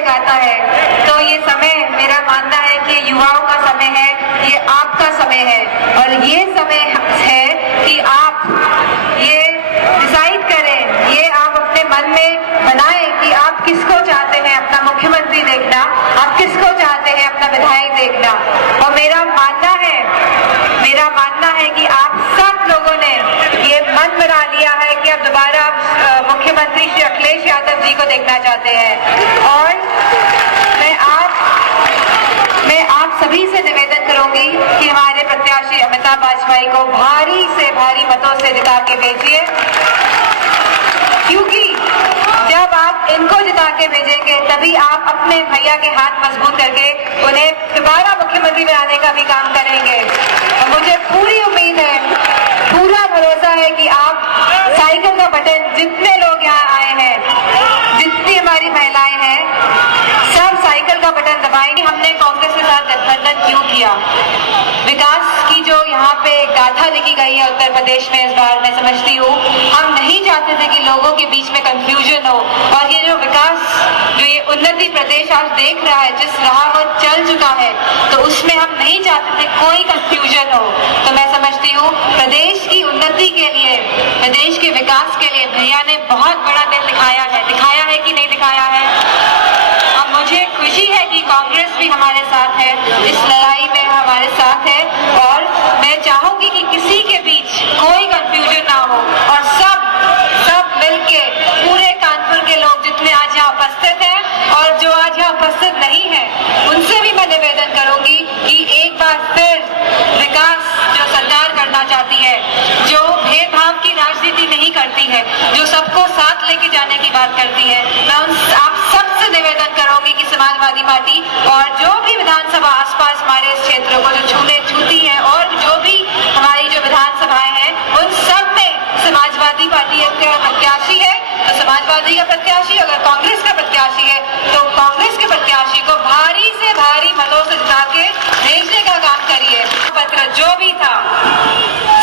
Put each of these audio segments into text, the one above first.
दिखाता है। तो ये समय, मेरा मानना है कि युवाओं का समय है, ये आपका समय है और ये समय है कि आप ये डिसाइड करें, ये आप अपने मन में बनाएं कि आप किसको चाहते हैं अपना मुख्यमंत्री देखना, आप किसको चाहते हैं अपना विधायक देखना। और मेरा मानना है कि आप सब लोगों ने ये मन बना लिया है कि अब दोबारा मुख्यमंत्री श्री अखिलेश यादव जी को देखना चाहते हैं। और मैं आप सभी से निवेदन करूंगी कि हमारे प्रत्याशी अमिताभ बाजपेयी को भारी से भारी मतों से जिता के भेजिए, क्योंकि जब आप इनको जिता के भेजेंगे तभी आप अपने भैया के हाथ मजबूत करके उन्हें दोबारा मुख्यमंत्री बनाने का भी काम करेंगे। और मुझे पूरी उम्मीद है, पूरा भरोसा है कि आप साइकिल का बटन, जितने लोग यहाँ आए हैं, जितनी हमारी महिलाएं हैं, सब साइकिल का बटन दबाएंगे। हमने कांग्रेस के साथ गठबंधन क्यों किया? विकास की जो यहाँ पे गाथा लिखी गई है उत्तर प्रदेश में इस बार, मैं समझती हूँ हम नहीं चाहते थे कि लोगों के बीच में कंफ्यूजन हो। और ये जो विकास, जो ये उन्नति प्रदेश आज देख रहा है, जिस राह वो चल चुका है, तो उसमें हम नहीं चाहते थे कोई कंफ्यूजन हो। तो मैं समझती हूँ प्रदेश की उन्नति के लिए, प्रदेश के विकास के लिए भैया ने बहुत बड़ा दिल दिखाया है कि नहीं दिखाया है। अब मुझे खुशी है कि कांग्रेस भी हमारे साथ है, इस लड़ाई में हमारे साथ है। और मैं चाहूंगी कि किसी के बीच कोई कंफ्यूजन ना हो और सब मिलके, पूरे कानपुर के लोग जितने आज यहाँ उपस्थित हैं और जो आज यहाँ उपस्थित नहीं है, उनसे भी मैं निवेदन करूंगी कि एक बार फिर विकास जो सरकार करना चाहती है, जो भेदभाव की राजनीति नहीं करती है, जो सबको साथ लेके जाने की बात करती है, मैं आप सबसे निवेदन करूंगी कि समाजवादी पार्टी और जो भी विधानसभा आसपास हमारे इस क्षेत्र को जो छूती है और जो भी हमारी जो विधानसभाएं हैं, उन सब में समाजवादी पार्टी का प्रत्याशी है तो समाजवादी का प्रत्याशी, अगर कांग्रेस का प्रत्याशी है तो कांग्रेस के प्रत्याशी को भारी से भारी मतों से जिता के भेजने का काम करिए। पत्र जो भी था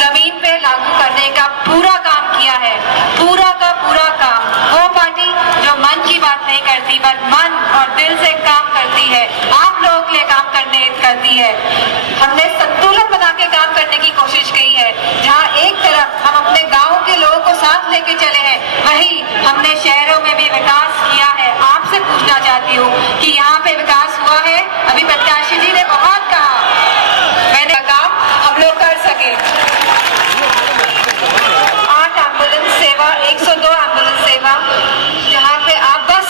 जमीन पे लागू करने का पूरा काम किया है, पूरा का पूरा काम। वो पार्टी जो मन की बात नहीं करती पर मन और दिल से काम करती है, आप लोगों के लिए काम करती है। हमने संतुलन बना के काम करने की कोशिश की है, जहाँ एक तरफ हम अपने गाँव के लोगों को साथ लेके चले हैं, वही हमने शहरों में भी विकास किया है। आपसे पूछना चाहती हूँ कि यहाँ पे विकास हुआ है? अभी प्रत्याशी जी ने बहुत कहा, मैंने काम हम लोग कर सके। 8 एम्बुलेंस सेवा, 102 एम्बुलेंस सेवा, जहाँ पे आप बस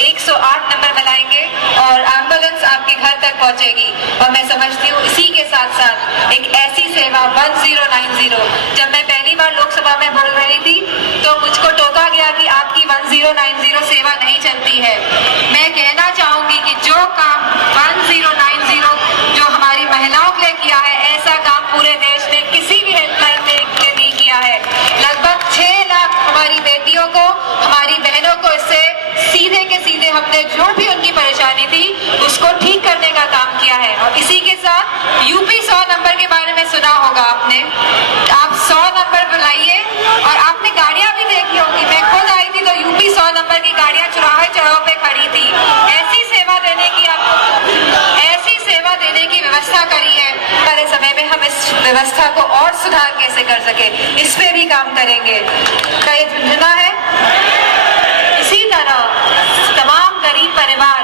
108 नंबर बनाएंगे और एम्बुलेंस आपके घर तक पहुंचेगी। और मैं समझती हूँ इसी के साथ साथ एक ऐसी सेवा 1090, जब मैं पहली बार लोकसभा में बोल रही थी तो मुझको टोका गया कि आपकी 1090 सेवा नहीं चलती है। मैं कहना चाहूंगी कि जो काम 1090 जो हमारी महिलाओं के लिए किया है, ऐसा काम पूरे देश में किसी भी हेल्पलाइन में नहीं किया है। लगभग 6 लाख हमारी बेटियों को, हमारी बहनों को इससे सीधे के सीधे हमने जो भी उनकी परेशानी थी उसको ठीक करने का काम किया है। और इसी के साथ यूपी 100 नंबर के बारे में सुना होगा आपने, आप 100 नंबर बुलाइए। और आपने गाड़ियां भी देखी होगी, मैं खुद आई थी तो यूपी 100 नंबर की गाड़ियां चौराहे चौराहों पे खड़ी थी। ऐसी सेवा देने की व्यवस्था करी है। पहले समय में हम इस व्यवस्था को और सुधार कैसे कर सके, इस पे भी काम करेंगे। कई झुंझुना है, इसी तरह तमाम गरीब परिवार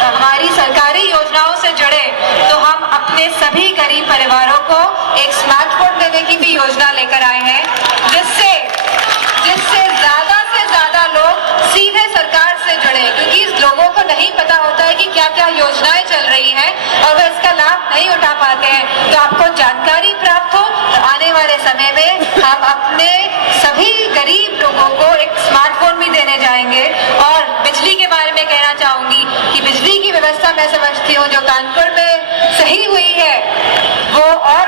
हमारी सरकारी योजनाओं से जुड़े, तो हम अपने सभी गरीब परिवारों को एक स्मार्टफोन देने की भी योजना लेकर आए हैं, जिससे ज्यादा से ज्यादा लोग सीधे सरकार से जुड़े, क्योंकि लोगों को नहीं पता होता है कि क्या क्या योजनाएं चल रही हैं और वे इसका लाभ नहीं उठा पाते हैं। तो आपको जानकारी प्राप्त हो तो आने वाले समय में हम अपने सभी गरीब लोगों को एक स्मार्टफोन भी देने जाएंगे। और बिजली के बारे में कहना चाहूंगी कि बिजली की व्यवस्था मैं समझती हूँ जो कानपुर में सही हुई है, वो और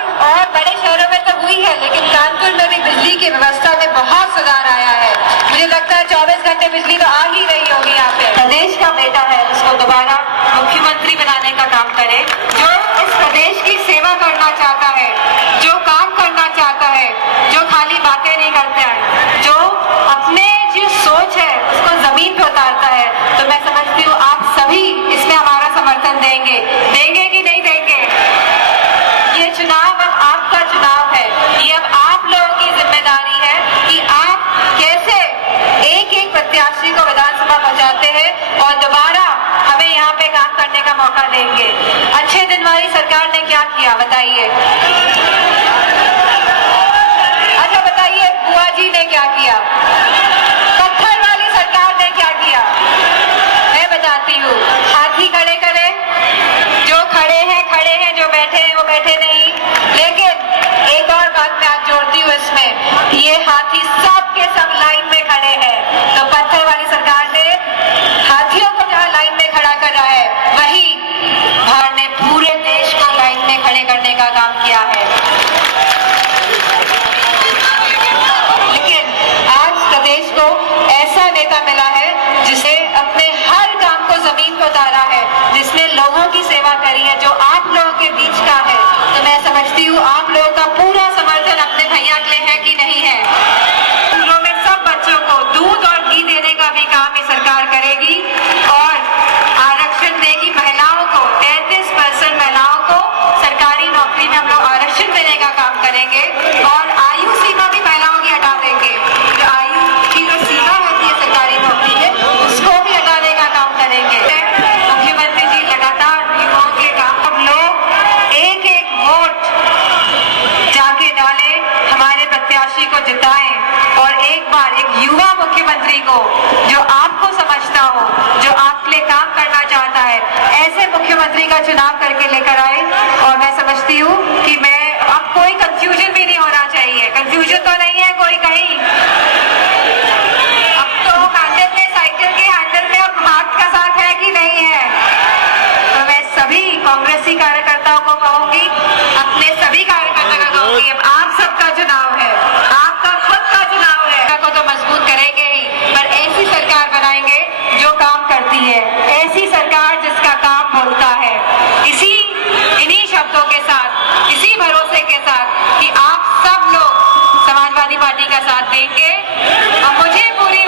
बड़े शहरों में तो हुई है, लेकिन कानपुर में भी बिजली की व्यवस्था में बहुत सुधार आया है। मुझे लगता है 24 घंटे बिजली तो आ ही रही होगी यहाँ पे। प्रदेश का बेटा है, उसको दोबारा मुख्यमंत्री बनाने का काम करे, जो इस प्रदेश की सेवा करना चाहता है, जो काम करना चाहता है, जो खाली बातें नहीं करता है, जो अपने जो सोच है उसको जमीन पे उतारता है। तो मैं समझती हूँ सरकार ने क्या किया बताइए? अच्छा बताइए, बुआ जी ने क्या किया? पत्थर वाली सरकार ने क्या किया? मैं बताती हूँ। हाथी खड़े करे, जो खड़े हैं, जो बैठे हैं वो बैठे नहीं। लेकिन एक और बात मैं आज जोड़ती हूँ इसमें, ये हाथी सब के सब लाइन में खड़े हैं। तो पत्थर वाली सरकार ने हाथियों को जहाँ लाइन में खड़ा कर रहा है, वही भाड़ ने पूरे देश को लाइन में खड़े करने का काम किया है। लेकिन आज प्रदेश को ऐसा नेता मिला है जिसे अपने हर काम को जमीन पर उतारा है, जिसने लोगों की सेवा करी है, जो आप लोगों के बीच का है। तो मैं समझती हूँ आप लोगों का पूरा समर्थन अपने भैया के लिए है कि नहीं है? स्कूलों में सब बच्चों को दूध और घी देने का भी काम ये सरकार करेगी और आरक्षण देगी महिलाओं को। 33% महिलाओं को सरकारी नौकरी में हम लोग आरक्षण देने का काम करेंगे और आयु सीमा भी महिलाओं की हटा देंगे। जो आयु की जो सीमा होती है सरकारी नौकरी में, उसको भी हटाने का काम करेंगे। मुख्यमंत्री जी लगातार युवाओं के काम, अब लोग एक एक वोट जाके डाले, हमारे प्रत्याशी को जिताएं और एक बार एक युवा मुख्यमंत्री को जो आपको समझता हो, जो आपके लिए काम करना चाहता है, ऐसे मुख्यमंत्री का चुनाव करके लेकर आए। और मैं समझती हूँ कि मैं अब कोई कंफ्यूजन भी नहीं होना चाहिए। कंफ्यूजन तो नहीं है कोई कहीं? अब तो हैंडल में, साइकिल के हैंडल में अब हाथ का साथ है कि नहीं है? तो मैं सभी कांग्रेसी कार्यकर्ताओं को कहूंगी, अपने सभी कार्यकर्ताओं को कहूंगी, अब आप सबका चुनाव है, आपका खुद का चुनाव है। को तो मजबूत करेंगे ही, पर ऐसी सरकार बनाएंगे जो काम करती है, ऐसी सरकार जिसका काम बोलता है। इन्हीं शब्दों के साथ, इसी भरोसे के साथ कि आप सब लोग समाजवादी पार्टी का साथ देंगे और मुझे पूरी